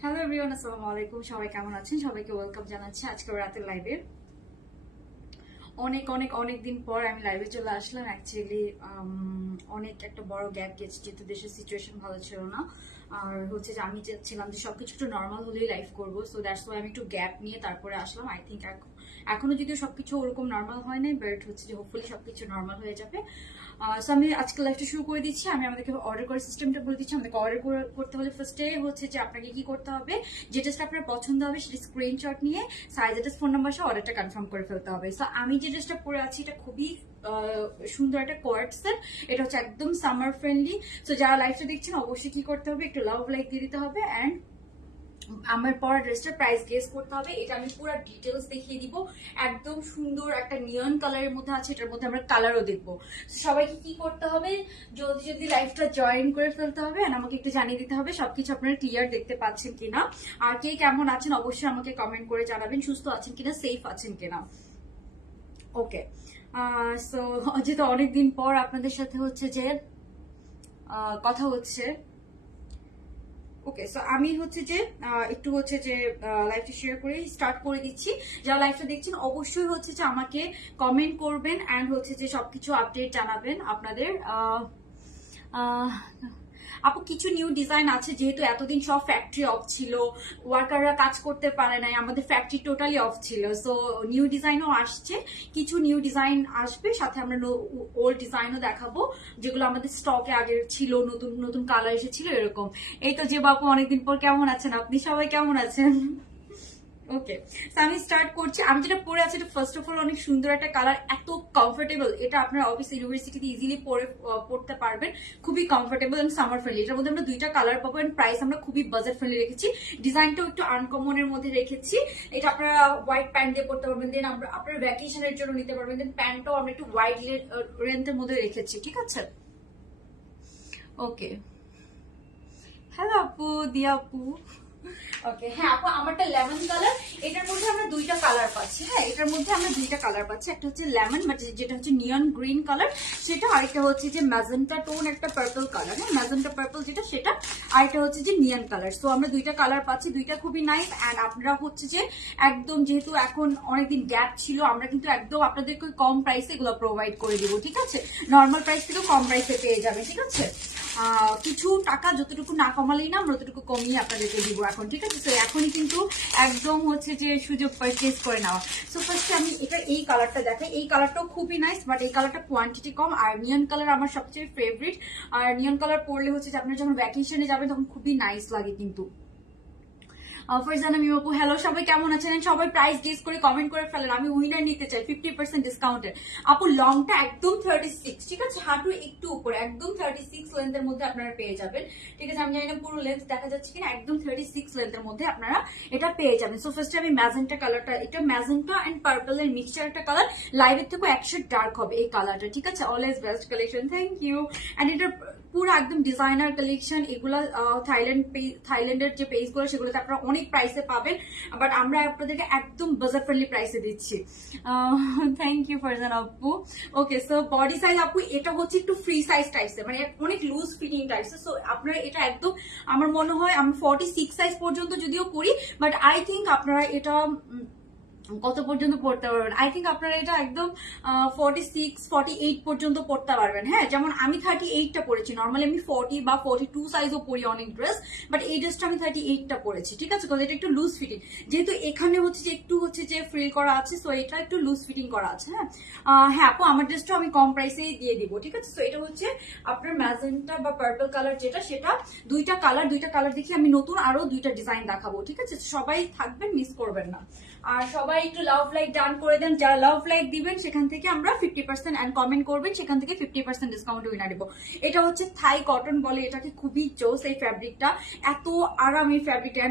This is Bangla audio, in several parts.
হ্যালো এভরিওয়ান, আসসালামু আলাইকুম। সবাই কেমন আছেন? সবাইকে ওয়েলকাম জানাচ্ছি আজকে রাতের লাইভে। অনেক অনেক অনেক দিন পর আমি লাইভে চলে আসলাম। অ্যাকচুয়ালি অনেক একটা বড় গ্যাপ গেছে, যেহেতু দেশের সিচুয়েশন ভালো ছিল না। আর হচ্ছে যে আমি চাচ্ছিলাম যে সবকিছু একটু নর্মাল হলেই লাইভ করবো, সো দ্যাটস ওয়াই আমি একটু গ্যাপ নিয়ে তারপরে আসলাম। আই থিঙ্ক এখনো যদিও সবকিছু ওরকম নর্মাল হয় নাই, বাট হচ্ছে যে হোপফুলি সবকিছু নর্মাল হয়ে যাবে। সো আমি আজকে লাইভটা শুরু করে দিচ্ছি। আমি আমাদেরকে অর্ডার করার সিস্টেমটা বলে দিচ্ছি। আমাদেরকে অর্ডার করতে হলে ফার্স্টে হচ্ছে যে আপনাকে কি করতে হবে, যেটা আপনার পছন্দ হবে সেটা স্ক্রিনশট নিয়ে সাইজ অ্যাড্রেস ফোন নাম্বার সহ অর্ডারটা কনফার্ম করে ফেলতে হবে। সো আমি যে ড্রেসটা পরে আছি এটা খুবই সুন্দর একটা কোয়ার্ট সেট। এটা হচ্ছে একদম সামার ফ্রেন্ডলি। সো যারা লাইভটা দেখছেন অবশ্যই কি করতে হবে, একটু লাভ লাইক দিয়ে দিতে হবে অ্যান্ড আমার পরা ড্রেসটার প্রাইস গেস করতে হবে। এটা আমি পুরো ডিটেলস দেখিয়ে দিব। একদম সুন্দর একটা নিয়ন কালারের মধ্যে আছে, এটার মধ্যে আমরা কালারও দেখবো। সবাইকে কি করতে হবে, জলদি জলদি লাইভটা জয়েন করে ফেলতে হবে আর আমাকে একটু জানিয়ে দিতে হবে সবকিছু আপনারা ক্লিয়ার দেখতে পাচ্ছেন কিনা, আর কে কেমন আছেন অবশ্যই আমাকে কমেন্ট করে জানাবেন, সুস্থ আছেন কিনা, সেফ আছেন কিনা। ওকে, সো যেহেতু অনেকদিন পর আপনাদের সাথে হচ্ছে যে কথা হচ্ছে। ওকে, সো আমি হচ্ছে যে একটু হচ্ছে যে লাইভটা শেয়ার করে স্টার্ট করে দিচ্ছি। যারা লাইভটা দেখছেন অবশ্যই হচ্ছে যে আমাকে কমেন্ট করবেন অ্যান্ড হচ্ছে যে সবকিছু আপডেট জানাবেন আপনাদের। আপু কিছু নিউ ডিজাইন আছে, যেহেতু এতদিন সব ফ্যাক্টরি অফ ছিল, ওয়ার্কাররা কাজ করতে পারে নাই, আমাদের ফ্যাক্টরি টোটালি অফ ছিল। সো নিউ ডিজাইনও আসছে, কিছু নিউ ডিজাইন আসবে, সাথে আমরা ওল্ড ডিজাইনও দেখাবো যেগুলো আমাদের স্টকে আগে ছিল, নতুন নতুন কালার এসেছিল এরকম। এই তো যে বাপু, অনেকদিন পর কেমন আছেন আপনি? সবাই কেমন আছেন? ওকে, আমি স্টার্ট করছি। আমি যেটা পরে আছি এটা ফার্স্ট অফ অল অনেক সুন্দর একটা কালার, এত কমফোর্টেবল। এটা আপনার অফিস ইউনিভার্সিটিতে ইজিলি পড়তে পারবেন, খুবই কমফোর্টেবল এন্ড সামার ফ্রেন্ডলি। এটার মধ্যে আমরা দুইটা কালার পাবো এন্ড প্রাইস আমরা খুবই বাজেট ফ্রেন্ডলি রেখেছি। ডিজাইনটাও একটু আনকমনের মধ্যে রেখেছি। এটা আপনারা হোয়াইট প্যান্ট দিয়ে পড়তে পারবেন, দেন আমরা আপনার ভ্যাকেশনের জন্য নিতে পারবেন। দেন প্যান্টটাও আমরা একটু হোয়াইট রেন্থের মধ্যে রেখেছি, ঠিক আছে? ওকে, হ্যালো আপু, দিয়া আপু। ওকে, হ্যাঁ আপু, আমারটা লেমন কালার। এটার মধ্যে আমরা দুইটা কালার পাচ্ছি। হ্যাঁ, এটার মধ্যে আমরা দুইটা কালার পাচ্ছি, একটা হচ্ছে লেমন যেটা হচ্ছে নিয়ন গ্রিন কালার সেটা, আরেকটা হচ্ছে যে ম্যাজেন্টা টোন একটা পার্পল কালার। হ্যাঁ, ম্যাজেন্টা পার্পল যেটা সেটা, আরেকটা হচ্ছে যে নিয়ন কালার। সো আমরা দুইটা কালার পাচ্ছি, দুইটা খুবই নাইস। অ্যান্ড আপনারা হচ্ছে যে একদম, যেহেতু এখন অনেকদিন গ্যাপ ছিল, আমরা কিন্তু একদম আপনাদেরকে কম প্রাইসে এগুলো প্রোভাইড করে দিব, ঠিক আছে? নর্মাল প্রাইস থেকে কম প্রাইসে পেয়ে যাবে, ঠিক আছে? কিছু টাকা যতটুকু না কমালেই না, আমরা ততটুকু কমিয়ে আপনাদেরকে দিব এখন, ঠিক আছে? তো এখনই কিন্তু একদম হচ্ছে যে সুযোগ পারচেজ করে নেওয়া। সো ফার্স্টে আমি এটা এই কালারটা দেখাই। এই কালারটাও খুবই নাইস, বাট এই কালারটা কোয়ান্টিটি কম। আর নিয়ন কালার আমার সবচেয়ে ফেভারিট। আর নিয়ন কালার পরলে হচ্ছে যে আপনারা যখন ভ্যাকেশনে যাবেন তখন খুবই নাইস লাগে কিন্তু। ফারজানা মিমাপু, হ্যালো, সবাই কেমন আছেন? সবাই প্রাইস গেস করে কমেন্ট করে ফেলেন, আমি উইনার নিতে চাই 50% ডিসকাউন্টের। আপু লংটা একদম 36, ঠিক আছে? হাঁটু একটু উপরে, একদম 36 লেন্থের মধ্যে আপনারা পেয়ে যাবেন, ঠিক আছে? আমি জানি না পুরো লেন্থ দেখা যাচ্ছে কিনা, একদম 36 লেন্থের মধ্যে আপনারা এটা পেয়ে যাবেন। সো ফার্স্টে আমি ম্যাজেন্টা কালারটা, এটা ম্যাজেন্টা এন্ড পার্পল এর মিক্সচার একটা কালার, লাইভের থেকে 100 ডার্ক হবে এই কালারটা, ঠিক আছে? Always best collection, thank you. And এটা পুরো একদম ডিজাইনার কালেকশন। এগুলা থাইল্যান্ডের যে পেজ গুলো সেগুলোতে আপনারা অনেক প্রাইসে পাবেন, বাট আমরা আপনাদেরকে একদম বাজার ফ্রেন্ডলি প্রাইসে দিচ্ছি। থ্যাংক ইউ ফারজান আপু। ওকে, সো বডি সাইজ আপু এটা হচ্ছে একটু ফ্রি সাইজ টাইপসে, মানে অনেক লুজ ফিটিং টাইপসে। সো আপনারা এটা একদম, আমার মনে হয় আমরা 46 সাইজ পর্যন্ত যদিও করি, বাট আই থিঙ্ক আপনারা এটা কত পর্যন্ত পড়তে পারবেন? আই থিঙ্ক আপনারা এটা একদম 46-48 পর্যন্ত পড়তে পারবেন। হ্যাঁ, যেমন আমি 38টা পড়েছি। নর্মালি আমি 40 বা 42 সাইজও পরি অনেক ড্রেস, বাট এই ড্রেসটা আমি 38টা পড়েছি, ঠিক আছে? কারণ এটা একটু লুজ ফিটিং, যেহেতু এখানে হচ্ছে যে একটু হচ্ছে যে ফ্রিল করা আছে, সো এটা একটু লুজ ফিটিং করা আছে। হ্যাঁ, হ্যাঁ আপু, আমার ড্রেসটা আমি কম প্রাইসেই দিয়ে দিব, ঠিক আছে? সো এটা হচ্ছে আপনার ম্যাজেন্টা বা পার্পল কালার যেটা, সেটা দুইটা কালার দেখি আমি নতুন আরো দুইটা ডিজাইন দেখাবো, ঠিক আছে? সবাই থাকবেন, মিস করবেন না। আর সবাই একটু লাভ লাইক ডান করে দেন। যারা লাভ লাইক দিবেন সেখান থেকে আমরা 50% এন্ড কমেন্ট করবেন সেখান থেকে 50% ডিসকাউন্ট উইনার দেবো। এটা হচ্ছে থাই কটন বলে এটাকে, খুবই জোস এই ফ্যাব্রিকটা, এত আরাম এই ফ্যাব্রিকটা।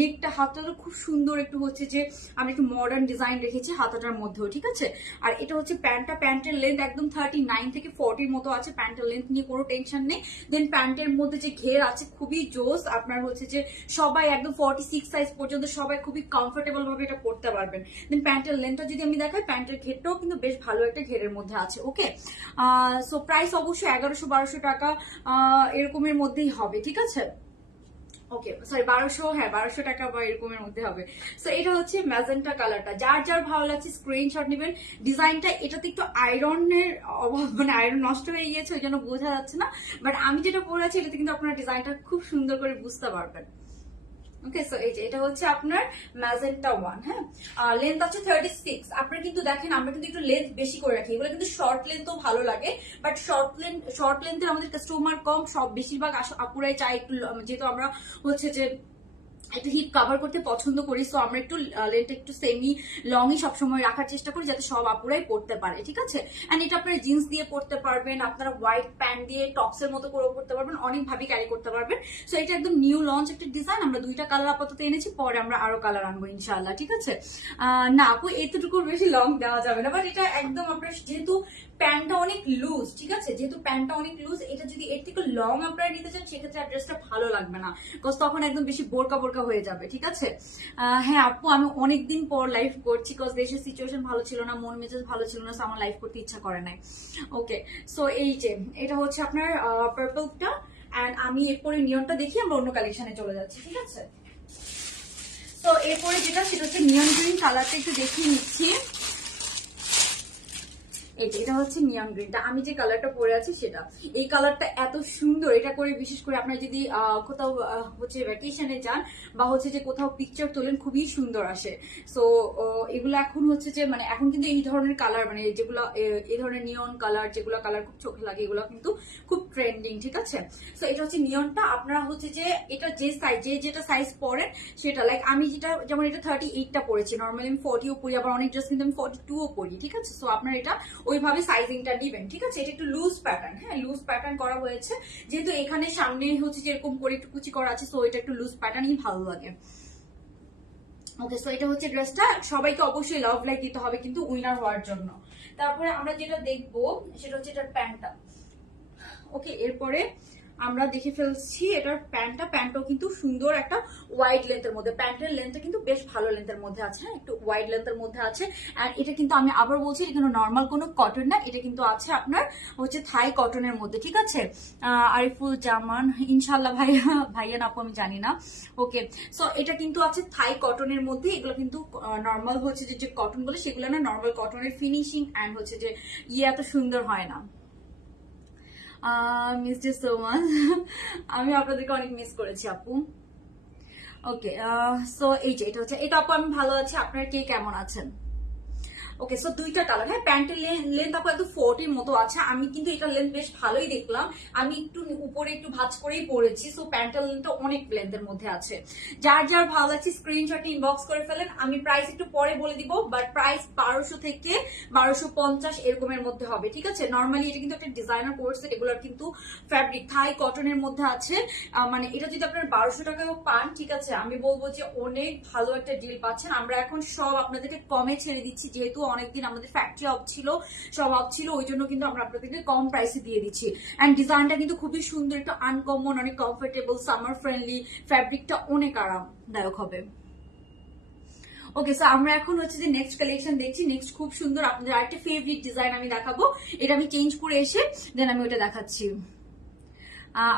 নেকটা, হাতাটা খুব সুন্দর, একটু হচ্ছে যে আমি একটু মডার্ন ডিজাইন রেখেছি হাতাটার মধ্যেও, ঠিক আছে? আর এটা হচ্ছে প্যান্টটা, প্যান্টের লেন্থ একদম 39 থেকে 40 মতো আছে। প্যান্টের লেন্থ নিয়ে কোনো টেনশন নেই। দেন প্যান্টের মধ্যে যে ঘের আছে খুবই জোস। আপনার হচ্ছে যে সবাই একদম 46 সাইজ পর্যন্ত সবাই খুবই কমফোর্টেবল ভাবে এটা পড়তে পারবেন। দেন প্যান্টের লেন্থটা যদি আমি দেখাই, প্যান্টের ঘেরটাও কিন্তু বেশ ভালো একটা ঘেরের মধ্যে আছে। ওকে, সো প্রাইস অবশ্যই 1100-1200 টাকা এরকমের মধ্যেই হবে, ঠিক আছে? ওকে সরি 1200, হ্যাঁ 1200 টাকা বা এরকমের মধ্যে হবে। সো এটা হচ্ছে ম্যাজেন্টা কালারটা, যার যার ভালো লাগছে স্ক্রিনশট নেবেন। ডিজাইনটা এটাতে একটু আয়রনের অভাব, মানে আয়রন নষ্ট হয়ে গিয়েছে ওই জন্য বোঝা যাচ্ছে না, বাট আমি যেটা পরে আছি এটাতে কিন্তু আপনারা ডিজাইনটা খুব সুন্দর করে বুঝতে পারবেন। ওকে সো এই যে এটা হচ্ছে আপনার ম্যাজেন্টা 1, হ্যাঁ লেন্থ আছে 36। আপনারা কিন্তু দেখেন আমরা কিন্তু একটু লেন্থ বেশি করে রাখি, এগুলো কিন্তু শর্ট লেন্থও ভালো লাগে, বাট শর্ট লেন্থের আমাদের কাস্টমার কম, সব বেশিরভাগ আপুরাই চাই একটু, যেহেতু আমরা হচ্ছে যে একটু হিপ কভার করতে পছন্দ করি, সো আমরা একটু লেন্থটা একটু সেমি লংই সবসময় রাখার চেষ্টা করি যাতে সব আপুরাই পড়তে পারে, ঠিক আছে। এন্ড এটা আপনারা জিন্স দিয়ে পড়তে পারবেন, আপনারা হোয়াইট প্যান্ট দিয়ে টপসের মতো করে পড়তে পারবেন, অনেক ভাবে ক্যারি করতে পারবেন। সো এটা একদম নিউ লঞ্চ একটা ডিজাইন, আমরা 2টা কালার আপাতত এনেছি, পরে আমরা আরো কালার আনবো ইনশাআল্লাহ, ঠিক আছে। না আপু এতটুকু বেশি লং দেওয়া যাবে না, বাট এটা একদম আপনার যেহেতু প্যান্টটা অনেক লুজ, ঠিক আছে, যেহেতু প্যান্টটা অনেক লুজ, এটা যদি এর থেকে লং আপনারা নিতে চান সেক্ষেত্রে ড্রেসটা ভালো লাগবে না, বিকজ তখন একদম বেশি বোরকা বোরকা হয়ে যাবে, ঠিক আছে। হ্যাঁ আপু আমি অনেকদিন পর লাইভ করছি, বিকজ দেশের সিচুয়েশন ভালো ছিল না, মন মেজাজ ভালো ছিল না, সো আমার লাইভ করতে ইচ্ছা করে নাই। ওকে সো এই যে এটা হচ্ছে আপনার পার্পলটা, এন্ড আমি এরপরে নিয়নটা দেখি আমরা অন্য কালেকশনে চলে যাচ্ছি, ঠিক আছে। তো এরপরে যেটা সেটা হচ্ছে নিয়ন গ্রিন কালারটা একটু দেখিয়ে নিচ্ছি। এটা হচ্ছে নিয়ন গ্রিনটা, আমি যে কালারটা পরে আছি সেটা, এই কালারটা এত সুন্দর, এটা করে বিশেষ করে আপনারা যদি কোথাও হচ্ছে ভ্যাকেশনে যান বা হচ্ছে যে কোথাও পিকচার তোলেন খুবই সুন্দর আসে। সো এগুলো এখন হচ্ছে যে মানে এখন কিন্তু এই ধরনের কালার, মানে যেগুলো এই ধরনের নিয়ন কালার, যেগুলো কালার খুব চোখে লাগে, এগুলো কিন্তু খুব ট্রেন্ডিং, ঠিক আছে। সো এটা হচ্ছে নিয়নটা, আপনারা হচ্ছে যে এটা যে সাইজ যেটা সাইজ পরেন সেটা, লাইক আমি যেটা যেমন এটা 38টা পরেছি, নর্মালি আমি 40ও পরি, আবার অনেক ড্রেস কিন্তু আমি 42ও পরি, ঠিক আছে। সো আপনারা এটা ওইভাবে সাইজিংটা দিবেন, ঠিক আছে। এটা একটু লুজ প্যাটার্ন, হ্যাঁ লুজ প্যাটার্ন করা হয়েছে, যেহেতু এখানে সামনে হচ্ছে যেরকম করে একটু কুচি করা আছে, সো এটা একটু লুজ প্যাটার্নই ভালো লাগে। ওকে সো এটা হচ্ছে ড্রেসটা, সবাইকে অবশ্যই লাভ লাইক দিতে হবে কিন্তু উইনার হওয়ার জন্য। তারপরে আমরা যেটা দেখবো সেটা হচ্ছে এটার প্যান্টটা। ওকে এরপরে আমরা দেখে ফেলছি এটার প্যান্টটাও কিন্তু সুন্দর একটা ওয়াইড লেন্থের মধ্যে, প্যান্টের লেন্থটা কিন্তু বেশ ভালো লেন্থের মধ্যে আছে, হ্যাঁ একটু ওয়াইড লেন্থের মধ্যে আছে। আর এটা কিন্তু আমি আবার বলছি এটা কিন্তু নর্মাল কোনো কটন না, এটা কিন্তু আছে আপনার হচ্ছে থাই কটনের মধ্যে, ঠিক আছে। আরিফুল জামান ইনশাল্লাহ ভাইয়া আপু আমি জানি না। ওকে সো এটা কিন্তু আছে থাই কটনের মধ্যে, এগুলো কিন্তু নর্মাল হচ্ছে যে কটন বলে সেগুলো না, নর্মাল কটনের ফিনিশিং অ্যান্ড হচ্ছে যে এত সুন্দর হয় না। মিস ইউ সো মাচ, আমি আপনাদেরকে অনেক মিস করেছি আপু। ওকে সো এই যে এটা হচ্ছে, এটা আপু আমি ভালো আছি, আপনার কে কেমন আছেন? ওকে সো 2টা কালার, হ্যাঁ প্যান্টের লেন্থ আপু একটু 40 মতো আছে, আমি কিন্তু এটা লেন্থ বেশ ভালোই দেখলাম, আমি একটু উপরে একটু ভাঁজ করেই পরেছি, সো প্যান্টের লেন্থটা অনেক লেন্থের মধ্যে আছে। যার যার ভালো লাগছে স্ক্রিনশট ইনবক্স করে ফেলেন, আমি প্রাইস একটু পরে বলে দিব, বাট প্রাইস 1200 থেকে 1250 এরকমের মধ্যে হবে, ঠিক আছে। নর্মালি এটা কিন্তু একটা ডিজাইনার কোর্স, এগুলোর কিন্তু ফ্যাব্রিক থাই কটনের মধ্যে আছে, মানে এটা যদি আপনার 1200 টাকাও পান, ঠিক আছে, আমি বলবো যে অনেক ভালো একটা ডিল পাচ্ছেন। আমরা এখন সব আপনাদেরকে কমে ছেড়ে দিচ্ছি, যেহেতু অনেকদিন আমাদের ফ্যাক্টরি অফ ছিল, সব অফ ছিল, ওই জন্য কিন্তু আমরা আপনাদেরকে কম প্রাইসে দিয়ে দিচ্ছি। এন্ড ডিজাইনটা কিন্তু খুবই সুন্দর, একটু আনকমন, অনেক কমফোর্টেবল, সামার ফ্রেন্ডলি, ফ্যাব্রিকটা অনেক আরামদায়ক হবে। ওকে সো আমরা এখন হচ্ছে যে নেক্সট কালেকশন দেখছি, নেক্সট খুব সুন্দর আপনাদের আরেকটা ফেভারিট ডিজাইন আমি দেখাবো, এটা আমি চেঞ্জ করে এসে দেন আমি ওটা দেখাচ্ছি।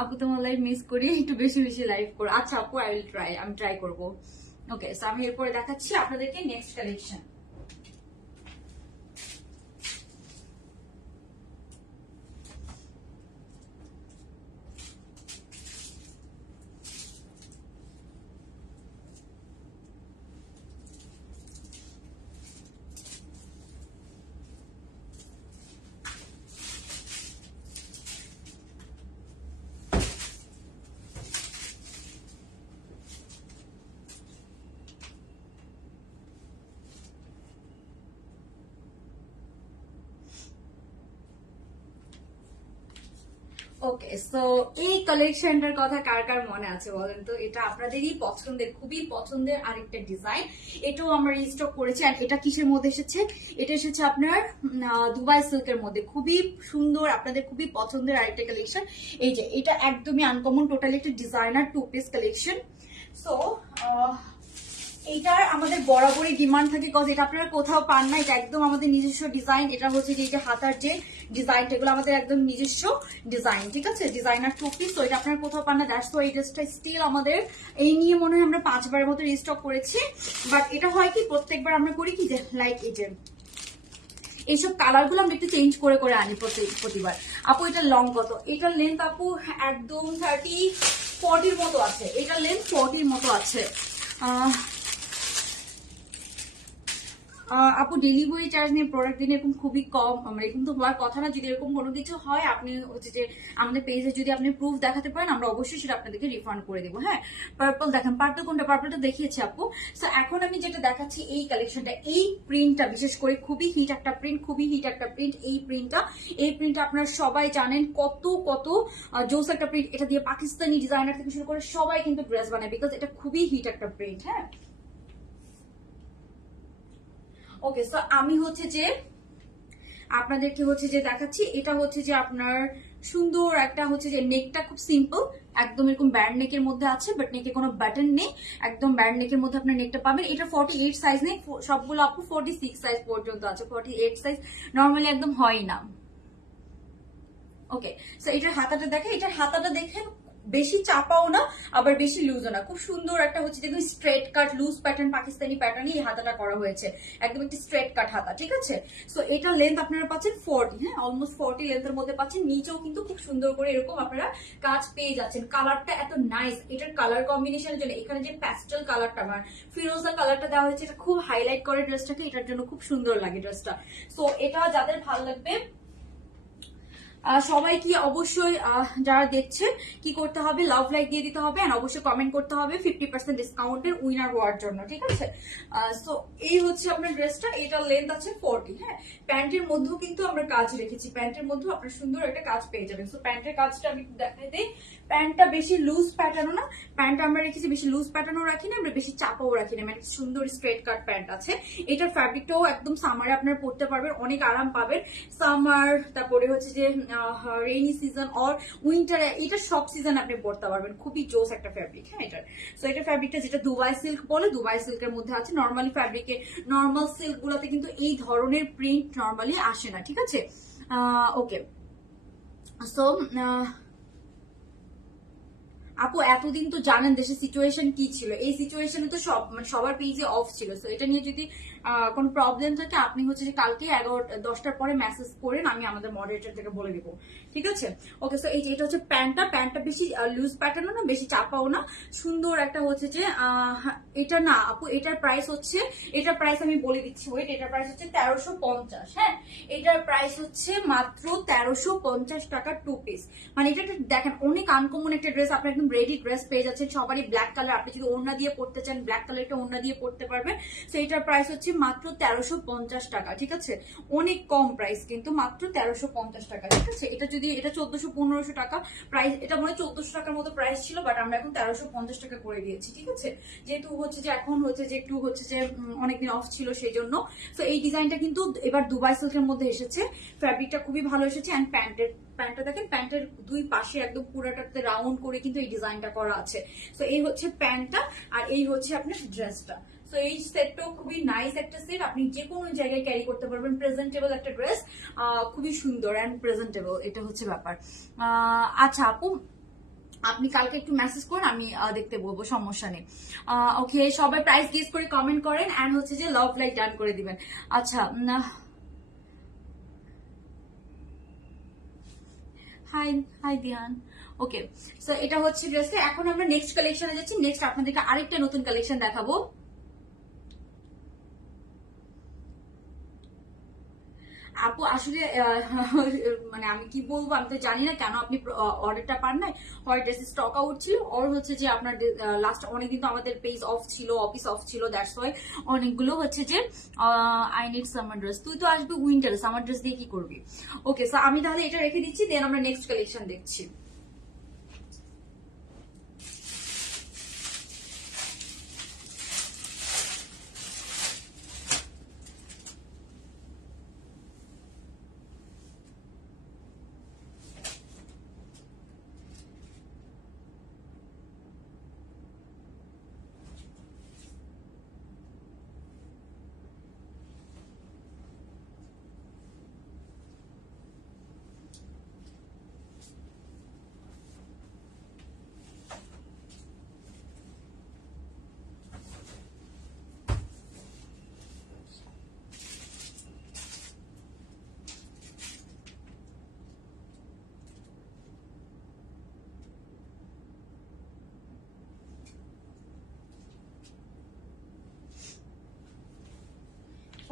আপু তোমার লাইভ মিস করি, একটু বেশি বেশি লাইভ করো। আচ্ছা আপু আই উইল ট্রাই, আমি ট্রাই করবো। ওকে সো আমি এরপরে দেখাচ্ছি আপনাদেরকে নেক্সট কালেকশন। ওকে সো এই কালেকশনটার কথা কার কার মনে আছে বলেন তো, এটা আপনাদেরই পছন্দের, খুবই পছন্দের আরেকটা ডিজাইন, এটাও আমরা রিস্টক করেছি। আর এটা কিসের মধ্যে এসেছে, এটা এসেছে আপনার দুবাই সিল্কের মধ্যে, খুবই সুন্দর, আপনাদের খুবই পছন্দের আরেকটা কালেকশন। এই যে এটা একদমই আনকমন, টোটালি একটা designer two piece collection. So এইটার আমাদের বরাবরই ডিমান্ড থাকে, কজ এটা আপনারা কোথাও পান না, এটা একদম আমাদের নিজস্ব ডিজাইন। এটা হচ্ছে যে এই যে হাতার যে ডিজাইন, এগুলো আমাদের একদম নিজস্ব ডিজাইন, ঠিক আছে, ডিজাইনার টু পিস। তো এটা আপনারা কোথাও পান না, দ্যাটস ওয়াই এই ড্রেসটা স্টিল আমাদের এই নিয়ে মনে হয় আমরা 5 বারের মতো রিস্টক করেছি। বাট এটা হয় কি প্রত্যেকবার আমরা করি কি যে লাইক এই যে এইসব কালার গুলো আমরা একটু চেঞ্জ করে করে আনি প্রতিবার। আপু এটা লং কত? এটার লেন্থ আপু একদম 40 মতো আছে, এটার লেন্থ 40 মতো আছে। আপু ডেলিভারি চার্জ নিয়ে প্রোডাক্ট দিন এরকম খুবই কম, এরকম তো হওয়ার কথা না। যদি এরকম কোনো কিছু হয় আপনি হচ্ছে যে আমাদের পেজে যদি আপনি প্রুফ দেখাতে পারেন, আমরা অবশ্যই সেটা আপনাদেরকে রিফান্ড করে দেবো। হ্যাঁ, পার্পল দেখেন, পার্পল কোনটা? পার্পলটা দেখিয়েছি আপু। সো এখন আমি যেটা দেখাচ্ছি এই কালেকশনটা, এই প্রিন্টটা বিশেষ করে খুবই হিট একটা প্রিন্ট, খুবই হিট একটা প্রিন্ট। এই প্রিন্টটা আপনারা সবাই জানেন কত কত জোস একটা প্রিন্ট। এটা দিয়ে পাকিস্তানি ডিজাইনার থেকে শুরু করে সবাই কিন্তু ড্রেস বানায়, বিকজ এটা খুবই হিট একটা প্রিন্ট। হ্যাঁ, ওকে। সো আমি হচ্ছে যে আপনাদেরকে হচ্ছে যে দেখাচ্ছি, এটা হচ্ছে যে আপনার সুন্দর একটা হচ্ছে যে নেকটা খুব সিম্পল, একদম এরকম ব্যান্ড নেকের মধ্যে আছে, বাট নেকে কোনো বাটন নেই, একদম ব্যান্ড নেকের মধ্যে আপনার নেকটা পাবেন। এটা 48 সাইজ নেই, সবগুলো আপু 46 সাইজ পর্যন্ত আছে, 48 সাইজ নর্মালি একদম হয় না। ওকে, সো এটার হাতাটা দেখেন, এটার হাতাটা দেখেন বেশি চাপাও না আবার বেশি লুজও না, খুব সুন্দর একটা হচ্ছে দেখুন straight cut loose pattern, Pakistani প্যাটার্নই এই হাতাটা করা হয়েছে, একদম একটি স্ট্রেট কাট হাতা, ঠিক আছে। সো এটা লেন্থ আপনারা পাচ্ছেন 40, হ্যাঁ, অলমোস্ট 40 লেন্থের মধ্যে পাচ্ছেন। নিচেও কিন্তু খুব সুন্দর করে এরকম আপনারা কাজ পেয়ে যাচ্ছেন। কালারটা এত নাইস, এটার কালার কম্বিনেশনের জন্য এখানে যে প্যাস্টেল কালারটা আমার ফিরোজা কালারটা দেওয়া হয়েছে, এটা খুব হাইলাইট করে ড্রেসটাকে, এটার জন্য খুব সুন্দর লাগে ড্রেসটা। সো এটা যাদের ভালো লাগবে সবাই কি অবশ্যই যারা দেখছেন কি করতে হবে, লাভ লাইক দিয়ে দিতে হবে, এন্ড অবশ্যই কমেন্ট করতে হবে 50% ডিসকাউন্টের উইনার হওয়ার জন্য, ঠিক আছে। সো এই হচ্ছে আপনার ড্রেসটা, এটার লেন্থ আছে 40। হ্যাঁ, প্যান্টের মধ্যেও কিন্তু আমরা কাজ রেখেছি, প্যান্টের মধ্যেও আপনার সুন্দর একটা কাজ পেয়ে যাবেন। সো প্যান্টের কাজটা আমি দেখাই দিই। প্যান্টটা বেশি লুজ প্যাটার্নও না, প্যান্ট আমরা রেখেছি বেশি লুজ প্যাটার্নও রাখি না, আমরা বেশি চাপাও রাখি না, মানে সুন্দর স্ট্রেট কাট প্যান্ট আছে। এটার ফ্যাব্রিকটাও একদম সামারে আপনারা পরতে পারবেন, অনেক আরাম পাবেন। সামার, তারপরে হচ্ছে যে রেইনি সিজন অর উইন্টারে, এটা সব সিজন আপনি পরতে পারবেন, খুবই জোস একটা ফ্যাব্রিক। হ্যাঁ, এটার সো এটা ফ্যাব্রিকটা যেটা দুবাই সিল্ক বলে, দুবাই সিল্কের মধ্যে আছে। নর্মালি ফ্যাব্রিকে নর্মাল সিল্ক গুলোতে কিন্তু এই ধরনের প্রিন্ট নর্মালি আসে না, ঠিক আছে। ওকে, সো আপু এতদিন তো জানেন দেশের সিচুয়েশন কি ছিল, এই সিচুয়েশনে তো সবার পেজে অফ ছিল। সো এটা নিয়ে যদি কোনো প্রবলেম থাকে আপনি হচ্ছে যে কালকে 11-10টার পরে মেসেজ করেন, আমি আমাদের মডারেটর থেকে বলে দিব, ঠিক আছে। ওকে, সো এটা হচ্ছে প্যান্টটা বেশি লুজ প্যাটার্নও না বেশি চাপাও না, সুন্দর একটা হচ্ছে যে এটা না আপু, এটার প্রাইস হচ্ছে, এটার প্রাইস আমি বলে দিচ্ছি, ওয়েট, এটার প্রাইস হচ্ছে 1350। হ্যাঁ, এটার প্রাইস হচ্ছে মাত্র 1350 টাকা 2 পিস। মানে এটা দেখেন অনেক আনকমন একটা ড্রেস, আপনার একদম রেডি ড্রেস পেয়ে যাচ্ছেন। সবারই ব্ল্যাক কালার, আপনি যদি ওড়না দিয়ে পড়তে চান ব্ল্যাক কালারটা ওড়না দিয়ে পড়তে পারবেন। সো এটার প্রাইস হচ্ছে মাত্র 1350 টাকা, ঠিক আছে, অনেক কম প্রাইস কিন্তু, মাত্র 1350 টাকা, ঠিক আছে। এটা যদি এটা 1400-1500 টাকা প্রাইস, এটা মনে হয় 1400 টাকার মতো প্রাইস ছিল, বাট আমরা এখন 1350 টাকা করে দিয়েছি, ঠিক আছে। যেহেতু হচ্ছে যে এখন হচ্ছে যে একটু হচ্ছে যে অনেকদিন অফ ছিল সেই জন্য। তো এই ডিজাইনটা কিন্তু এবার দুবাই সিল্কের মধ্যে এসেছে, ফ্যাব্রিকটা খুবই ভালো এসেছে। অ্যান্ড প্যান্টটা দেখেন, প্যান্টের দুই পাশে একদম পুরোটাতে রাউন্ড করে কিন্তু এই ডিজাইনটা করা আছে। তো এই হচ্ছে প্যান্টটা, আর এই হচ্ছে আপনার ড্রেসটা। তো এই সেটটাও খুবই নাইস একটা সেট, আপনি যে কোনো জায়গায় ক্যারি করতে পারবেন, প্রেজেন্টেবল একটা ড্রেস, খুবই সুন্দর অ্যান্ড প্রেজেন্টেবল, এটা হচ্ছে ব্যাপার। আচ্ছা আপু, আপনি কালকে একটু মেসেজ করেন, আমি দেখতে বলবো, সমস্যা নেই। ওকে, সবাই প্রাইস গেস করে কমেন্ট করেন, অ্যান্ড হচ্ছে যে লাভ লাইক ডান করে দিবেন। আচ্ছা, হাই হাই দিয়ান। ওকে, সো এটা হচ্ছে ড্রেসে। এখন আমরা নেক্সট কালেকশনে যাচ্ছি। নেক্সট আপনাদেরকে আরেকটা নতুন কালেকশন দেখাবো। আপু আসলে মানে আমি কি বলবো, আমি তো জানি না কেন আপনি অর্ডারটা পান নাই, হয় ড্রেস স্টক আউট ছিল, ওর হচ্ছে যে আপনার লাস্ট অনেকদিন তো আমাদের পেজ অফ ছিল, অফিস অফ ছিল, দ্যাটস ওয়াই অনেকগুলো হচ্ছে যে আই নিড সামার ড্রেস। তুই তো আসবি উইন্টার, সামার ড্রেস দিয়ে কি করবি? ওকে, সো আমি তাহলে এটা রেখে দিচ্ছি, দেন আমরা নেক্সট কালেকশন দেখছি।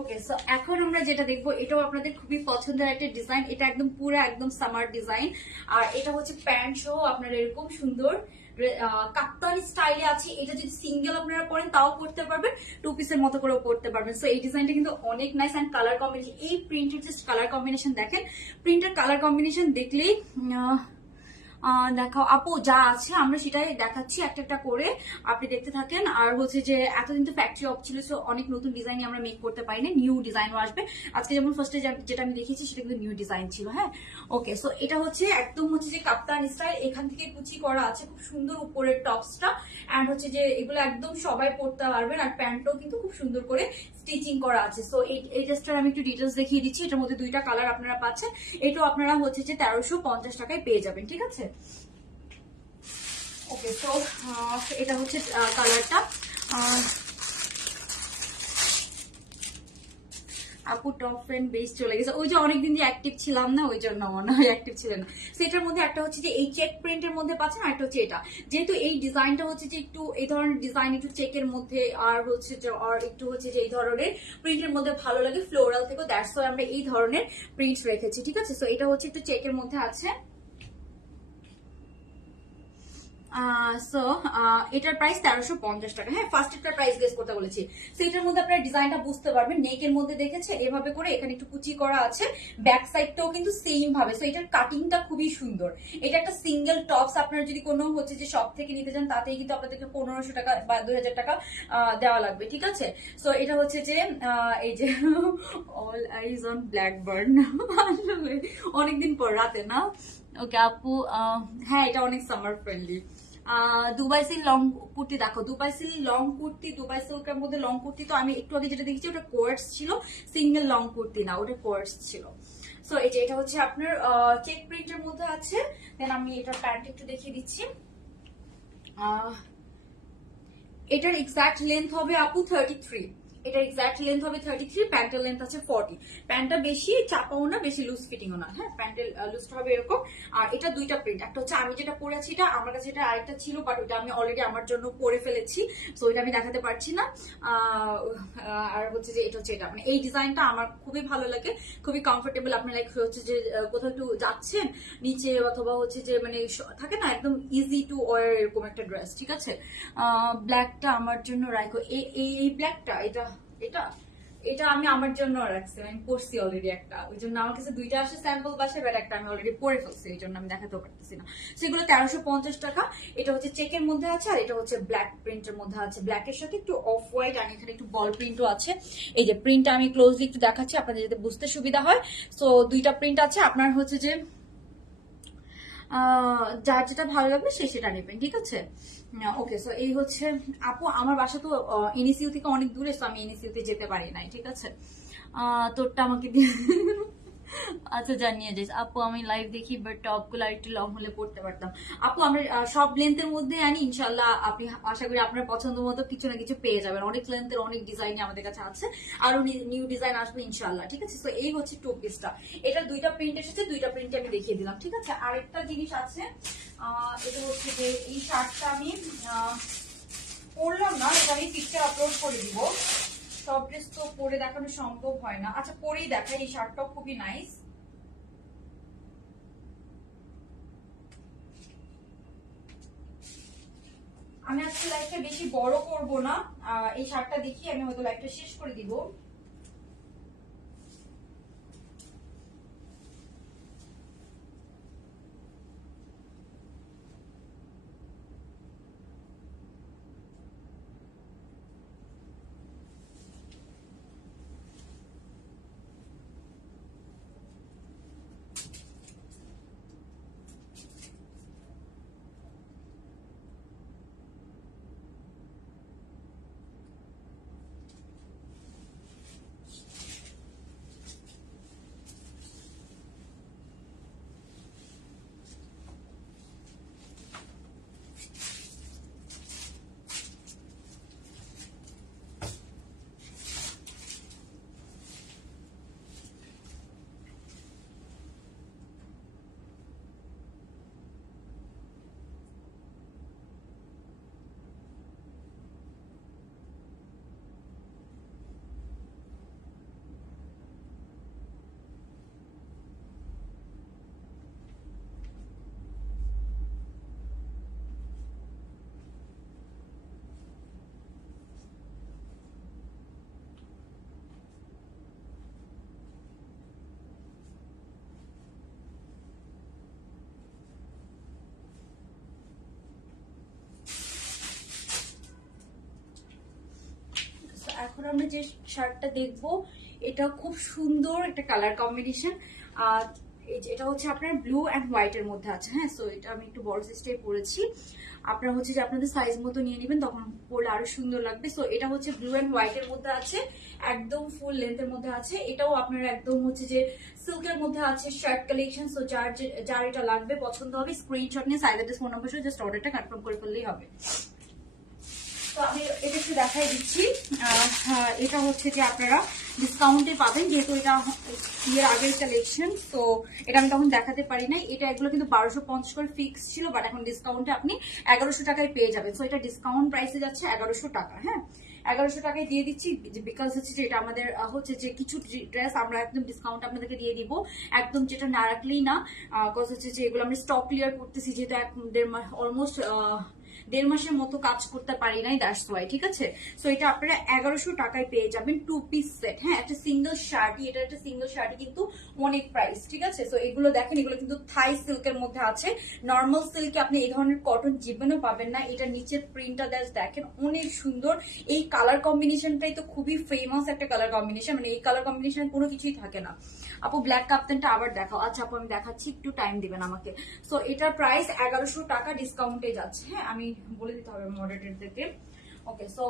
ওকে, সো এখন আমরা যেটা দেখবো এটাও আপনাদের খুবই পছন্দের একটা ডিজাইন। এটা একদম পুরো একদম সামার ডিজাইন। আর এটা হচ্ছে প্যান্ট সহ আপনার এরকম সুন্দর কাপ্তানি স্টাইলে আছে। এটা যদি সিঙ্গেল আপনারা পরেন তাও পরতে পারবেন, টু পিসের মতো করেও পরতে পারবেন। সো এই ডিজাইনটা কিন্তু অনেক নাইস। অ্যান্ড কালার কম্বিনেশন, এই প্রিন্টের জাস্ট কালার কম্বিনেশন দেখেন, প্রিন্টের কালার কম্বিনেশন দেখলেই দেখাও আপু, যা আছে আমরা সেটাই দেখাচ্ছি একটা একটা করে, আপনি দেখতে থাকেন। আর হচ্ছে যে এতদিন তো ফ্যাক্টরি অফ ছিল, সো অনেক নতুন ডিজাইন আমরা মেক করতে পারি না, নিউ ডিজাইনও আসবে। আজকে যেমন ফার্স্টে যেটা আমি দেখিয়েছি সেটা কিন্তু নিউ ডিজাইন ছিল। হ্যাঁ, ওকে, সো এটা হচ্ছে একদম হচ্ছে যে কাপ্তান স্টাইল, এখান থেকে কুচি করা আছে, খুব সুন্দর উপরের টপসটা। অ্যান্ড হচ্ছে যে এগুলো একদম সবাই পরতে পারবেন। আর প্যান্টটাও কিন্তু খুব সুন্দর করে স্টিচিং করা আছে। সো এই ড্রেসটার আমি একটু ডিটেলস দেখিয়ে দিচ্ছি। এটার মধ্যে দুইটা কালার আপনারা পাচ্ছেন। এটাও আপনারা হচ্ছে যে 1350 টাকায় পেয়ে যাবেন, ঠিক আছে। ওকে, তো এটা হচ্ছে কালারটা। আপু টপ ফ্রেন্ড বেস চলে গেছে, ওই যে অনেকদিন যে অ্যাক্টিভ ছিলাম না ওই জন্য মনে হয় অ্যাক্টিভ ছিলেন না। সেটার মধ্যে একটা হচ্ছে যে এই চেক প্রিন্টের মধ্যে পাচ্ছেন, আর একটা হচ্ছে এটা। যেহেতু এই ডিজাইনটা হচ্ছে যে একটু এই ধরনের ডিজাইন, একটু চেকের মধ্যে আর হচ্ছে যে আর একটু হচ্ছে যে এই ধরনের প্রিন্টের মধ্যে ভালো লাগে ফ্লোরাল থেকে, দ্যাটস ওয়াই আমরা এই ধরনের প্রিন্ট রেখেছি, ঠিক আছে। সো এটা হচ্ছে একটু চেকের মধ্যে আছে। সো এটার প্রাইস 1350 টাকা। হ্যাঁ, ফার্স্ট এটার প্রাইস গেস করতে বলেছি। সেটার মধ্যে আপনারা ডিজাইনটা বুঝতে পারবেন, নেকের মধ্যে দেখেছে এভাবে করে এখানে একটু কুচি করা আছে, ব্যাক সাইডটাও কিন্তু সেম ভাবে। সো এটার কাটিংটা খুবই সুন্দর। এটা একটা সিঙ্গেল টপস, আপনারা যদি কোনো হচ্ছে যে শপ থেকে নিতে চান তাতেই কিন্তু আপনাদেরকে 1500 টাকা বা 2000 টাকা দেওয়া লাগবে, ঠিক আছে। সো এটা হচ্ছে যে এই যে অল আইজ অন ব্ল্যাকবার্ন, আসলে অনেকদিন পর রাতে না। ওকে আপু, হ্যাঁ এটা অনেক summer friendly. Dubai silk long kurti দেখো, দুবাই সিল লং কুর্তি, দুবাই সিল্কের মধ্যে লং কুর্তি তো আমি একটু আগে যেটা দেখেছি ওটা কোয়ার্টস ছিল, সিঙ্গেল লং কুর্তি না, ওটা কোয়ার্টস ছিল। সো এই যে এটা হচ্ছে আপনার চেক প্রিন্টের মধ্যে আছে। দেন আমি এটার প্যান্ট একটু দেখিয়ে দিচ্ছি। এটার এক্সাক্ট লেন্থ হবে আপু 33। এটার এক্সাক্ট লেন্থ হবে 33, প্যান্টের লেন্থ আছে 40। প্যান্টটা বেশি চাপাও না, বেশি লুজ ফিটিংও না। হ্যাঁ, প্যান্টের লুজটা হবে এরকম। আর এটা দুইটা প্রিন্ট, একটা হচ্ছে আমি যেটা পরেছি এটা, আমার কাছে এটা আরেকটা ছিল বাট ওটা আমি অলরেডি আমার জন্য পরে ফেলেছি, সো এটা আমি দেখাতে পারছি না। আর হচ্ছে যে এটা হচ্ছে এটা, মানে এই ডিজাইনটা আমার খুবই ভালো লাগে, খুবই কমফোর্টেবল। আপনার লাইক হচ্ছে যে কোথাও একটু যাচ্ছেন নিচে, অথবা হচ্ছে যে মানে থাকে না একদম ইজি টু ওয়ার এরকম একটা ড্রেস, ঠিক আছে। ব্ল্যাকটা আমার জন্য রাখো, এই ব্ল্যাকটা, এটা এটা এটা আমি আমার জন্য রাখছি, আমি পরছি অলরেডি একটা, ওই জন্য আমার কাছে দুইটা আসে স্যাম্পল বাসায়, বাট একটা আমি অলরেডি পরে ফেলছি, এই জন্য আমি দেখাতেও পারতেছি না। সেগুলো 1350 টাকা। এটা হচ্ছে চেকের মধ্যে আছে, আর এটা হচ্ছে ব্ল্যাক প্রিন্টের মধ্যে আছে, ব্ল্যাকের সাথে একটু অফ হোয়াইট, আর এখানে একটু বল প্রিন্টও আছে। এই যে প্রিন্টটা আমি ক্লোজলি একটু দেখাচ্ছি আপনাদের যাতে বুঝতে সুবিধা হয়। সো দুইটা প্রিন্ট আছে, আপনার হচ্ছে যে যার যেটা ভালো লাগবে সে সেটা নেবেন, ঠিক আছে। ওকে, সো এই হচ্ছে আপু, আমার বাসা তো এনএসইউ থেকে অনেক দূরে, তো আমি এনএসইউ তে যেতে পারি নাই, ঠিক আছে। তোরটা আমাকে দিয়ে আচ্ছা জানিয়ে যাইস আপু, আমি লাইভ দেখি বাট টপ গুলো একটু লং হলে পড়তে পারতাম। আপু আমরা সব লেন্থের মধ্যে আনি ইনশাল্লাহ, আপনি আশা করি আপনার পছন্দ মতো কিছু না কিছু পেয়ে যাবেন। অনেক লেন্থের অনেক ডিজাইন আমাদের কাছে আছে, আরো নিউ ডিজাইন আসবে ইনশাল্লাহ, ঠিক আছে। তো এই হচ্ছে টু পিসটা, এটা দুইটা প্রিন্ট এসেছে, দুইটা প্রিন্ট আমি দেখিয়ে দিলাম, ঠিক আছে। আরেকটা জিনিস আছে, এটা হচ্ছে যে এই শার্টটা আমি পরলাম না, এটা আমি পিকচার আপলোড করে দিব। সব ড্রেস তো পরে দেখানো সম্ভব হয় না, আচ্ছা পরেই দেখাই। এই শার্টটাও খুবই নাইস। আমি আজকে লাইফটা বেশি বড় করব না, এই শার্টটা দেখি আমি হয়তো লাইফটা শেষ করে দিব। এখন আমরা যে শার্টটা দেখবো এটা খুব সুন্দর একটা কালার কম্বিনেশন। এটা হচ্ছে আপনার ব্লু অ্যান্ড হোয়াইট এর মধ্যে আছে। হ্যাঁ, সো এটা আমি একটু বড় সাইজটাই পরেছি। আপনারা হচ্ছে যে আপনাদের সাইজ মতো নিয়ে নেবেন, তখন পরলে আরো সুন্দর লাগবে। সো এটা হচ্ছে ব্লু অ্যান্ড হোয়াইট এর মধ্যে আছে, একদম ফুল লেন্থের মধ্যে আছে। এটাও আপনার একদম হচ্ছে যে সিল্কের মধ্যে আছে, শার্ট কালেকশন। সো যার এটা লাগবে, পছন্দ হবে, স্ক্রিনশট নিয়ে সাইজ অ্যাড্রেস ফোন নাম্বার সহ জাস্ট অর্ডারটা কনফার্ম করে ফেললেই হবে। তো আমি এটা একটু দেখাই দিচ্ছি। এটা হচ্ছে যে আপনারা ডিসকাউন্টে পাবেন, যেহেতু এটা এর আগের কালেকশন, তো এটা আমি তখন দেখাতে পারি নাই। এটা এগুলো কিন্তু 1250 করে ফিক্স ছিল, বাট এখন ডিসকাউন্টে আপনি 1100 টাকায় পেয়ে যাবেন। সো এটা ডিসকাউন্ট প্রাইসে যাচ্ছে 1100 টাকা। হ্যাঁ, 1100 টাকায় দিয়ে দিচ্ছি, বিকজ হচ্ছে যে এটা আমাদের হচ্ছে যে কিছু ড্রেস আমরা একদম ডিসকাউন্ট আপনাদেরকে দিয়ে দিব, একদম যেটা না রাখলেই না। বিকজ হচ্ছে যে এগুলো আমরা স্টক ক্লিয়ার করতেছি, যেহেতু অলমোস্ট 1.5 মাসের মতো কাজ করতে পারি নাই, দ্যাটস ওয়াই। ঠিক আছে, সো এটা আপনারা 1100 টাকায় পেয়ে যাবেন 2 পিস সেট। হ্যাঁ, একটা সিঙ্গেল শার্টই, এটা একটা সিঙ্গেল শার্টই কিন্তু অনেক প্রাইস। ঠিক আছে, সো এগুলো দেখেন, এগুলো কিন্তু থাই সিল্কের মধ্যে আছে। নর্মাল সিল্কে আপনি এই ধরনের কটন জীবনেও পাবেন না। এটা নিচের প্রিন্টটা দেখেন, অনেক সুন্দর। এই কালার কম্বিনেশনটাই তো খুবই ফেমাস একটা কালার কম্বিনেশন, মানে এই কালার কম্বিনেশন কোনো কিছুই থাকে না। আপু ব্ল্যাক কাপ্তানটা আবার দেখাও। আচ্ছা আপু আমি দেখাচ্ছি, একটু টাইম দিবেন আমাকে। সো এটার প্রাইস 1100 টাকা ডিসকাউন্টে যাচ্ছে। হ্যাঁ, আমি বলে দিতে হবে মডারেটরদেরকে। ওকে, সো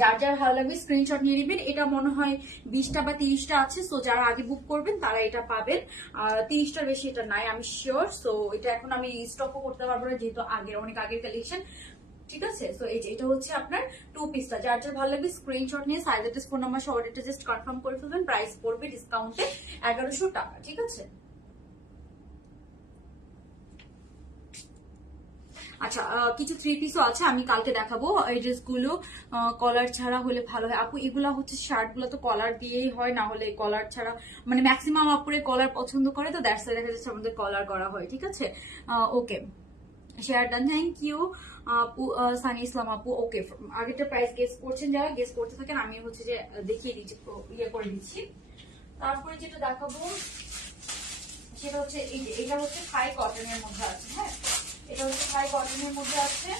যার যার ভালো লাগবে স্ক্রিনশট নিয়ে নেবেন। এটা মনে হয় 20টা বা 30টা আছে। সো যারা আগে বুক করবেন তারা এটা পাবেন, আর 30টার বেশি এটা নাই, আমি শিওর। সো এটা এখন আমি স্টকও করতে পারবো না, যেহেতু অনেক আগের কালেকশন। ঠিক আছে, সো এই যে এটা হচ্ছে আপনার 2 পিসটা। যার যার ভালো লাগবে স্ক্রিনশট নিয়ে সাইজ অ্যাড্রেস ফোন নাম্বার সহ অর্ডারটা জাস্ট কনফার্ম করে ফেলবেন। প্রাইস পড়বে ডিসকাউন্টে 1100 টাকা। ঠিক আছে, আচ্ছা কিছু 3 পিসও আছে, আমি কালকে দেখাবো। এই ড্রেসগুলো কলার ছাড়া হলে ভালো হয় আপু। এগুলা হচ্ছে শার্ট গুলো তো কলার দিয়েই হয়, না হলে কলার ছাড়া, মানে ম্যাক্সিমাম আপুরে কলার পছন্দ করে, তো দ্যাটস দেখা যাচ্ছে আমাদের কলার করা হয়। ঠিক আছে, ওকে, শেয়ার ডান, থ্যাংক ইউ আপু। সানি ইসলাম আপু, ওকে, আগেরটা প্রাইস গেস করছেন, যারা গেস করতে থাকেন আমি হচ্ছে যে দেখিয়ে দিচ্ছি, ইয়ে করে দিচ্ছি। তারপরে যেটা দেখাবো সেটা হচ্ছে এই যে এটা হচ্ছে থাই কটনের মধ্যে আছে। হ্যাঁ, এটা হচ্ছে থাই কটনের মধ্যে আছে।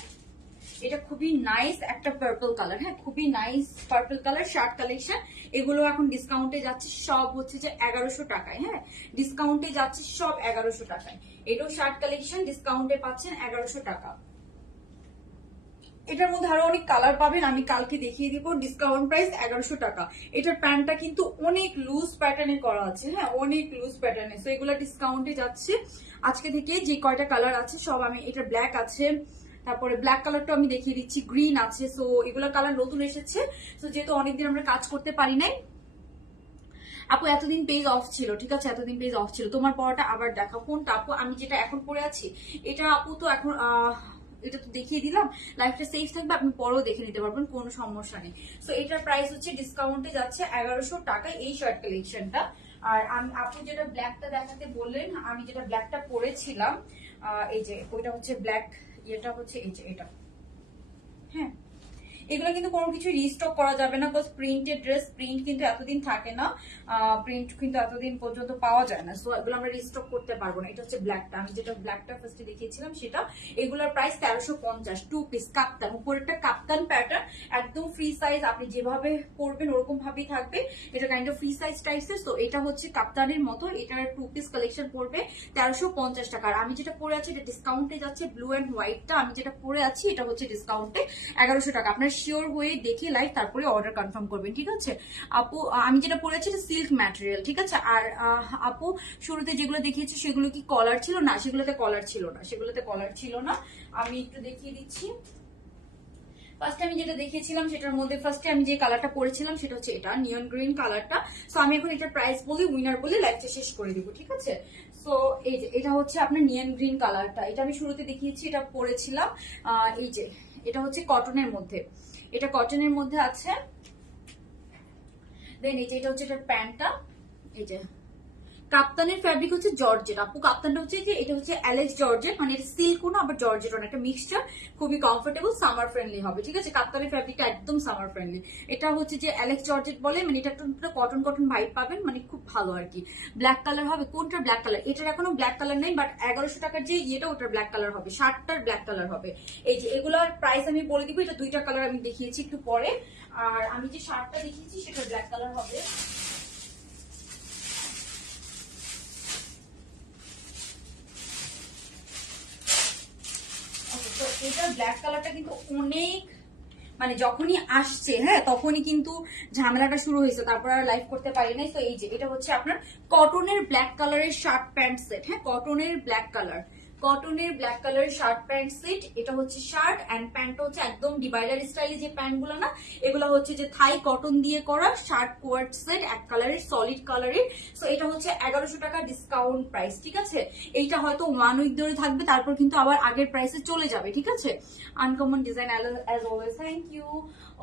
এটা খুবই নাইস একটা পার্পল কালার। হ্যাঁ, খুবই nice purple colour shirt collection. এগুলো এখন ডিসকাউন্টে যাচ্ছে, সব হচ্ছে যে 1100 টাকায়। হ্যাঁ, ডিসকাউন্টে যাচ্ছে সব 1100 টাকায়। এটাও শার্ট কালেকশন, ডিসকাউন্টে পাচ্ছেন 1100 টাকা। এটার মধ্যে আরো অনেক কালার পাবেন, আমি কালকে দেখিয়ে দিব। ডিসকাউন্ট প্রাইস 1100 টাকা। এটার প্যান্টটা কিন্তু অনেক লুজ প্যাটার্নে করা আছে। হ্যাঁ, অনেক লুজ প্যাটার্নে। সো এগুলো ডিসকাউন্টে যাচ্ছে আজকে থেকে। যে কয়টা কালার আছে সব আমি, এটা ব্ল্যাক আছে, তারপরে ব্ল্যাক কালারটা আমি দেখিয়ে দিচ্ছি, গ্রিন আছে। সো এগুলো কালার নতুন এসেছে। সো যেহেতু অনেকদিন আমরা কাজ করতে পারি নাই। আপু এতদিন পেজ অফ ছিল, ঠিক আছে, এতদিন পেজ অফ ছিল। তোমার পড়াটা আবার দেখাও। কোনটা আপু? আমি যেটা এখন পরে আছি এটা আপু, তো এখন এটা তো দেখিয়ে দিলাম। লাইফটা সেফ থাকবে, আপনি পরেও দেখে নিতে পারবেন, কোনো সমস্যা নেই। সো এটার প্রাইস হচ্ছে ডিসকাউন্টে যাচ্ছে 1100 টাকা এই শার্ট কালেকশনটা। আর আমি আপনি যেটা ব্ল্যাকটা দেখাতে বললেন, আমি যেটা ব্ল্যাকটা পরেছিলাম, এই যে ওইটা হচ্ছে ব্ল্যাক, এটা হচ্ছে এই যে এটা। হ্যাঁ, এগুলো কিন্তু কোনো কিছু রিস্টক করা যাবে না, বিকজ প্রিন্টেড ড্রেস, প্রিন্ট কিন্তু এতদিন থাকে না, প্রিন্ট কিন্তু এতদিন পর্যন্ত পাওয়া যায় না। সো এগুলো আমরা রিস্টক করতে পারবো না। এটা হচ্ছে ব্ল্যাকটা, আমি যেটা ব্ল্যাকটা ফার্স্টে দেখিয়েছিলাম সেটা। এগুলোর প্রাইস 1350, 2 পিস কাপ্তান, উপরেরটা কাপ্তান প্যাটার্ন, একদম ফ্রি সাইজ, আপনি যেভাবে পরবেন ওরকম ভাবেই থাকবে। এটা কাইন্ড অফ ফ্রি সাইজ টাইপসের। তো এটা হচ্ছে কাপ্তানের মতো, এটার 2 পিস কালেকশন পড়বে 1350 টাকা। আর আমি যেটা পরে আছি এটা ডিসকাউন্টে যাচ্ছে, ব্লু অ্যান্ড হোয়াইটটা আমি যেটা পরে আছি এটা হচ্ছে ডিসকাউন্টে 1100 টাকা। আপনার শিওর হয়ে দেখে লাইভ তারপরে অর্ডার কনফার্ম করবেন। ঠিক আছে আপু, আমি যেটা পরেছি এটা সিল্ক ম্যাটেরিয়াল। ঠিক আছে, আর আপু শুরুতে যেগুলো দেখিয়েছি সেগুলো কি কলার ছিল? না, সেগুলোতে কলার ছিল না, সেগুলোতে কলার ছিল না। আমি একটু দেখিয়ে দিচ্ছি। ফার্স্টে আমি যেটা দেখিয়েছিলাম সেটার মধ্যে ফার্স্টে আমি যে কালারটা পরেছিলাম সেটা হচ্ছে এটা নিয়ন গ্রিন কালারটা। সো আমি এখন এটার প্রাইস বলি, উইনার বলে লাইভটা শেষ করে দিব। ঠিক আছে, সো এই যে এটা হচ্ছে আপনার নিয়ন গ্রিন কালারটা, এটা আমি শুরুতে দেখিয়েছি, এটা পরেছিলাম। এই যে এটা হচ্ছে কটনের মধ্যে, এটা কটনের মধ্যে আছে। দেন এই যে এটা হচ্ছে এটার প্যান্টটা, এই যে কাপ্তানের ফ্যাব্রিক হচ্ছে জর্জেট আপু, কাপ্তানটা হচ্ছে যে এটা হচ্ছে অ্যালেক্স জর্জেট, মানে এটা সিল্কও না আবার জর্জেট, একটা মিক্সচার, খুবই কমফোর্টেবল, সামার ফ্রেন্ডলি হবে। ঠিক আছে, কাপ্তানের ফ্যাব্রিকটা একদম সামার ফ্রেন্ডলি। এটা হচ্ছে যে অ্যালেক্স জর্জেট বলে, মানে এটা একটু কটন কটন ভাইব পাবেন, মানে খুব ভালো আর কি। ব্ল্যাক কালার হবে, কোনটা ব্ল্যাক কালার, এটার এখনো ব্ল্যাক কালার নেই, বাট 1100 টাকার যে ইয়েটা ওটার ব্ল্যাক কালার হবে, শার্টটার ব্ল্যাক কালার হবে। এই যে এগুলোর প্রাইস আমি বলে দিব, এটা দুইটা কালার আমি দেখিয়েছি একটু পরে, আর আমি যে শার্টটা দেখিয়েছি সেটা ব্ল্যাক কালার হবে। তো এটার ব্ল্যাক কালারটা কিন্তু অনেক, মানে যখনই আসছে হ্যাঁ তখনই কিন্তু ঝামেলাটা শুরু হয়েছে, তারপর আর লাইভ করতে পারি নাই। তো এই যে এটা হচ্ছে আপনার কটনের ব্ল্যাক কালারের শার্ট প্যান্ট সেট, হ্যাঁ কটনের ব্ল্যাক কালার, কটনের ব্ল্যাক কালারের শার্ট প্যান্ট সেট। এটা হচ্ছে শার্ট এন্ড প্যান্টটা হচ্ছে একদম ডিভাইডার স্টাইলে যে প্যান্ট গুলো না, এগুলো হচ্ছে যে থাই কটন দিয়ে করা শার্ট কোয়ার্ট সেট, এক কালারের সলিড কালারের। সো এটা হচ্ছে 1100 টাকা ডিসকাউন্ট প্রাইস। ঠিক আছে, এইটা হয়তো 1 উইক ধরে থাকবে, তারপর কিন্তু আবার আগের প্রাইসে চলে যাবে। ঠিক আছে, uncommon design as always, thank you.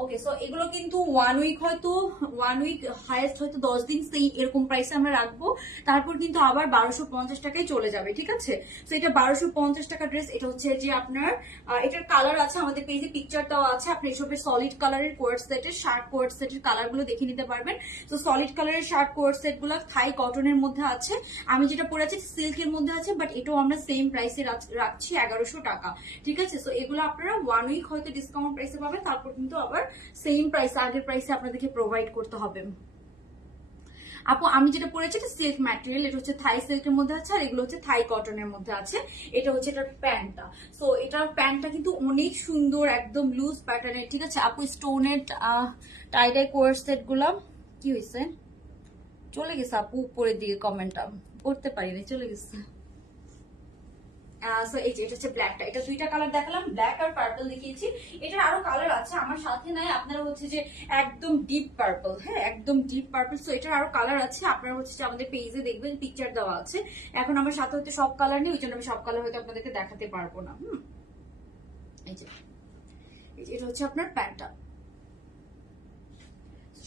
Okay, so এগুলো কিন্তু 1 উইক, হয়তো 1 উইক হাইয়েস্ট হয়তো 10 দিন সেই এরকম প্রাইসে আমরা রাখবো, তারপর কিন্তু আবার 1250 টাকায় চলে যাবে। ঠিক আছে, তো এটা 1250 টাকা ড্রেস। এটা হচ্ছে যে আপনার এটার কালার আছে আমাদের পেজে, পিকচার দেওয়া আছে, আপনি এসবের সলিড কালারের কোয়ার্ট সেটের শার্ট কোয়ার্ট সেটের কালার গুলো দেখে নিতে পারবেন। তো সলিড কালারের শার্ট কোয়ার্ট সেট গুলো থাই কটনের মধ্যে আছে, আমি যেটা পরে আছি সিল্কের মধ্যে আছে, বাট এটাও আমরা সেম প্রাইসে রাখছি 1100 টাকা। ঠিক আছে, তো এগুলো আপনারা 1 উইক হয়তো ডিসকাউন্ট প্রাইসে পাবেন, তারপর কিন্তু আবার সেম প্রাইস আগের প্রাইসে আপনাদেরকে প্রোভাইড করতে হবে। আপু আমি যেটা পরেছি এটা সিল্ক ম্যাটেরিয়াল, এটা হচ্ছে থাই সিল্কের মধ্যে আছে, আর এগুলো হচ্ছে থাই কটনের মধ্যে আছে। এটা হচ্ছে এটার প্যান্টটা, সো এটার প্যান্টটা কিন্তু অনেক সুন্দর, একদম লুজ প্যাটার্নের। ঠিক আছে আপু, স্টোনের টাই ডাই কোয়ার সেট গুলা কি হয়েছে, চলে গেছে আপু উপরের দিকে, কমেন্টটা করতে পারিনি, চলে গেছে। সো এই যে এটা হচ্ছে ব্ল্যাকটা, এটা দুইটা কালার দেখালাম, ব্ল্যাক আর পার্পল দেখিয়েছি। এটার আরো কালার আছে আমার সাথে নাই, আপনারা হচ্ছে যে একদম ডিপ পার্পল, হ্যাঁ একদম ডিপ পার্পল। সো এটার আরো কালার আছে, আপনারা হচ্ছে যে আমাদের পেজে দেখবেন পিকচার দেওয়া আছে। এখন আমার সাথে হচ্ছে সব কালার নেই, ওই জন্য আমি সব কালার হয়তো আপনাদেরকে দেখাতে পারবো না। এই যে এটা হচ্ছে আপনার প্যান্টটা,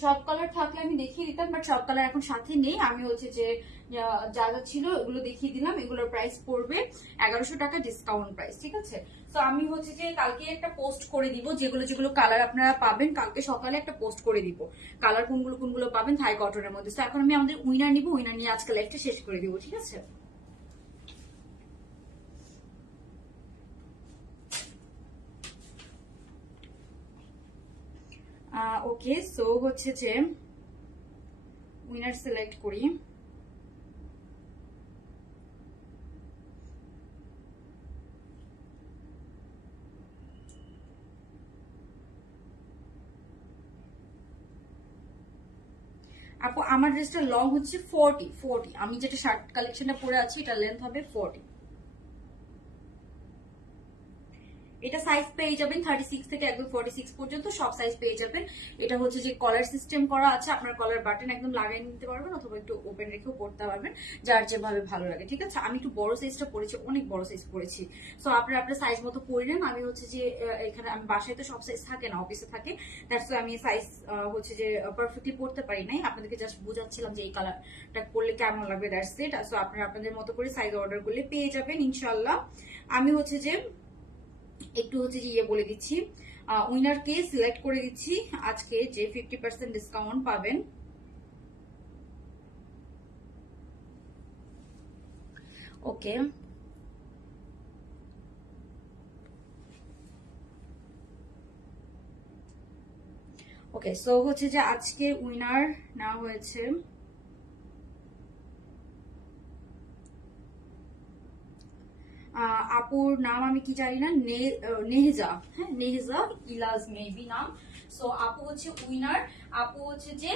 সব কালার থাকলে আমি দেখিয়ে দিতাম, বাট সব কালার এখন সাথে নেই। আমি হচ্ছে যে যা যা ছিল ওগুলো দেখিয়ে দিলাম। এগুলোর প্রাইস পড়বে 1100 টাকা ডিসকাউন্ট প্রাইস। ঠিক আছে, তো আমি হচ্ছে যে কালকে একটা পোস্ট করে দিব, যেগুলো যেগুলো কালার আপনারা পাবেন কালকে সকালে একটা পোস্ট করে দিব, কালার কোনগুলো কোনগুলো পাবেন থাই কটনের মধ্যে। তো এখন আমি আমাদের উইনার নিব, উইনার নিয়ে আজকে লাইভটা শেষ করে দিব। ঠিক আছে, ওকে, সো হচ্ছে যে উইনার সিলেক্ট করি। আপু আমার ড্রেসটা লং হচ্ছে 40, আমি যেটা শার্ট কালেকশনটা পরে আছি এটা লেন্থ হবে 40। এটা সাইজ পেয়ে যাবেন 36 থেকে একদম 46 পর্যন্ত সব সাইজ পেয়ে যাবেন। এটা হচ্ছে যে কলার সিস্টেম করা আছে, আপনার কলার বাটন একদম লাগিয়ে নিতে পারবেন, অথবা একটু ওপেন রেখেও পড়তে পারবেন, যার যেভাবে ভালো লাগে। ঠিক আছে, আমি একটু বড় সাইজটা পরেছি, অনেক বড় সাইজ পরেছি। সো আপনার আপনার সাইজ মতো পরে নেন। আমি হচ্ছে যে এখানে আমি বাসায় তো সব সাইজ থাকে না, অফিসে থাকে, দ্যাটস ওয়াই আমি সাইজ হচ্ছে যে পারফেক্টলি পড়তে পারি নাই। আপনাদেরকে জাস্ট বোঝাচ্ছিলাম যে এই কালারটা করলে কেমন লাগবে, দ্যাটস ইট। সো আপনারা আপনাদের মতো করে সাইজ অর্ডার করলে পেয়ে যাবেন ইনশাল্লাহ। আমি হচ্ছে যে একটু হচ্ছে যে ইয়ে বলে দিচ্ছি, উইনারকে সিলেক্ট করে দিচ্ছি আজকে, যে 50% ডিসকাউন্ট পাবেন। ওকে, ওকে, সো হচ্ছে যে আজকে উইনার না হয়েছে আপুর নাম আমি কি জানি না, নেহজা, হ্যাঁ নেহজা ইলাজ মেবি নাম। সো আপু হচ্ছে উইনার। আপু হচ্ছে যে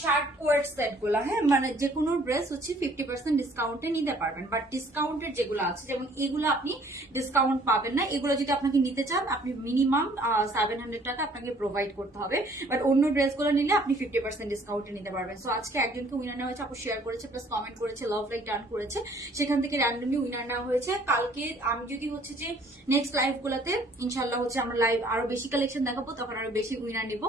শার্ট কোয়ার্ট সেট গুলা, হ্যাঁ মানে যে কোনো ড্রেস হচ্ছে 50% ডিসকাউন্টে নিতে পারবেন, বাট ডিসকাউন্টের যেগুলো আছে যেমন এগুলো আপনি ডিসকাউন্ট পাবেন না। এগুলো যদি আপনাকে নিতে চান আপনি মিনিমাম 700 টাকা আপনাকে প্রোভাইড করতে হবে, বাট অন্য ড্রেসগুলো নিলে আপনি 50% ডিসকাউন্টে নিতে পারবেন। সো আজকে একজনকে উইনার নেওয়া হয়েছে, আপু শেয়ার করেছে প্লাস কমেন্ট করেছে, লাভ লাইক টার্ন করেছে, সেখান থেকে র্যান্ডমলি উইনার নেওয়া হয়েছে। কালকে আমি যদি হচ্ছে যে নেক্সট লাইভ গুলাতে ইনশাল্লাহ হচ্ছে আমরা লাইভ আরো বেশি কালেকশন দেখাবো, তখন আরো বেশি উইনার নিব।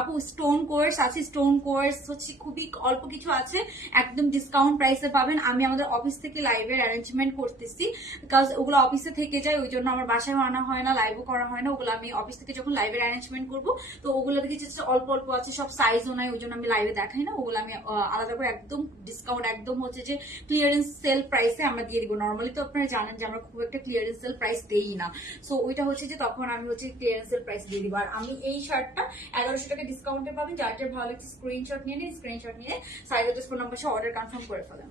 আপু স্টোন কোর্স আছে, স্টোন কোর্স হচ্ছে খুবই অল্প কিছু আছে, একদম ডিসকাউন্ট প্রাইসে পাবেন। আমি আমাদের অফিস থেকে লাইভের অ্যারেঞ্জমেন্ট করতেছি, বিকজ ওগুলো অফিসে থেকে যায়, ওই জন্য আমার বাসায় আনা হয় না, লাইভও করা হয় না। ওগুলো আমি অফিস থেকে যখন লাইভের অ্যারেঞ্জমেন্ট করবো, তো ওগুলো দেখে জাস্ট অল্প অল্প আছে, সব সাইজও নাই, ওই জন্য আমি লাইভে দেখাই না। ওগুলো আমি আলাদা করে একদম ডিসকাউন্ট, একদম হচ্ছে যে ক্লিয়ারেন্স সেল প্রাইসে আমরা দিয়ে দিব। নর্মালি তো আপনারা জানেন যে আমরা খুব একটা ক্লিয়ারেন্স সেল প্রাইস দেই না, সো ওইটা হচ্ছে যে তখন আমি হচ্ছে ক্লিয়ারেন্স সেল প্রাইস দিয়ে দিব। আর আমি এই শার্টটা 1100 টাকা ডিসকাউন্টে পাবেন। যার যার ভালো লাগছে স্ক্রিনশট নিয়ে নিন, স্ক্রিনশট নিয়ে size address phone number order confirm করে ফেলেন।